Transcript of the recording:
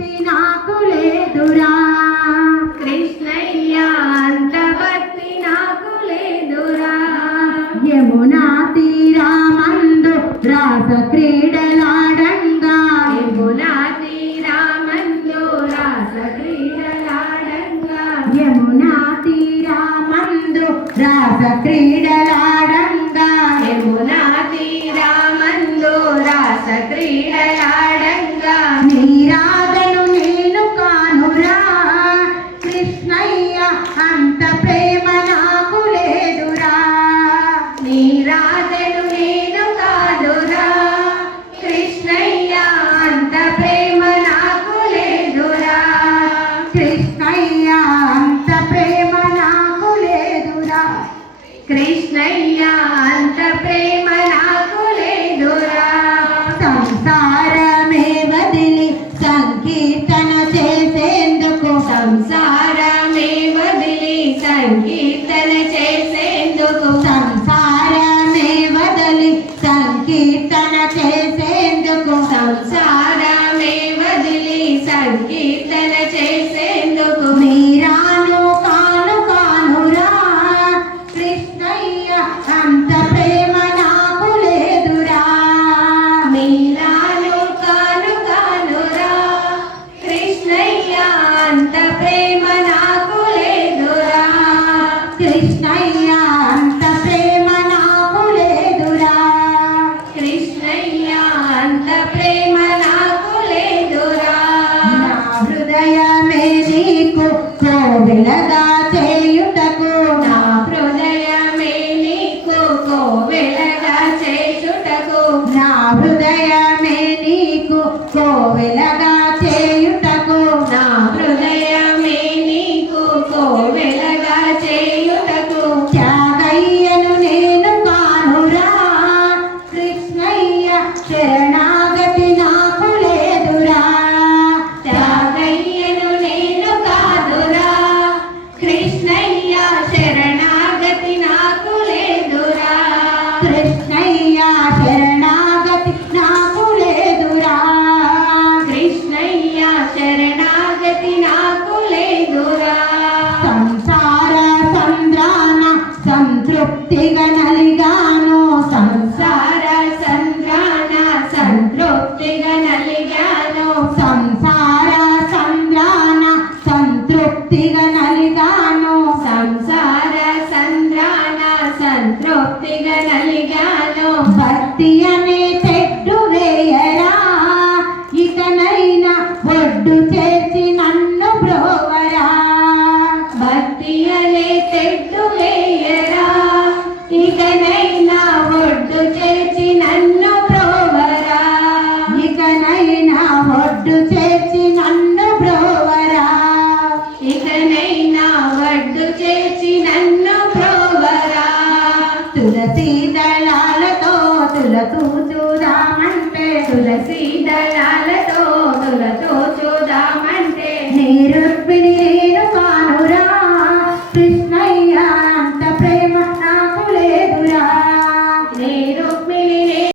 భక్తి నాకు లేదురా కృష్ణయ్య అంత భక్తి నాకు లేదురా యమునా తీరామందు రాస క్రీడలాడంగా యమునా తీరామందు రాస క్రీడలాడంగా యమునా తీరామందు రాస క్రీడలాడంగా యమునా తీరామందు రాస క్రీడలాడంగా నీరాగను నేను కానురా కృష్ణయ్య అంత ప్రేమ నాకు లేదురా నీరాగను నేను కాదురా కృష్ణయ్య అంత ప్రేమ నాకు లేదురా కృష్ణయ్య అంత ప్రేమ నాకు లేదురా కృష్ణయ్య అంత ప్రేమ నాకు లేదురా సంసారమే వదిలి సంకీర్తన చేసేందుకు సంసారమే వదిలి సంకీర్తన చేసేందుకు సంసారమే వదిలి సంకీర్తన చేసేందుకు సంసారమే వదిలి సంకీర్తన చేసేందుకు మీరాను కాను కానురా కృష్ణయ్య అంత ప్రేమ నాకు లేదురా మీరాను కాను కానురా కృష్ణయ్య అంత ప్రేమ నాకు లేదురా కృష్ణయ్య అంత ప్రేమ నాకు లేదురా కృష్ణయ్య అంత ప్రేమ నాకు లేదురా నా హృదయమే నీకు కోవెలగా చేయుటకు నా హృదయమే నీకు కోవెలగా చేయుటకు నా హృదయమే నీకు కోవెలగా చేయుటకు నా హృదయమే నీకు కోవెలగా చేయుటకు త్యాగయ్యను నేను కానురా కృష్ణయ్య శరణాగతి నాకు లేదురా త్యాగయ్యను నేను కాదురా కృష్ణయ్య శరణాగతి నాకు లేదురా కృష్ణయ్య శరణాగతి నాకు లేదురా కృష్ణయ్య శరణాగతి నాకు లేదురా సంసార సంద్రాన సంతృప్తిగా నలిగాను సంసార సంద్రాన సంతృప్తిగా నలిగాను సంసార సంద్రాన సంతృప్తిగా నలిగాను సంసార సంద్రాన సంతృప్తిగా నలిగాను భక్తి అనే చెట్టు వేయరా ఇకనైనా ఒడ్డు చేసి నన్ను బ్రోవరా భక్తి అనే చెట్టు వేయరా ఇకనైనా ఒడ్డు చేసి నన్ను బ్రోవరా ఇకనైనా ఒడ్డు చేసి నన్ను బ్రోవరా ఇకనైనా ఒడ్డు చేసి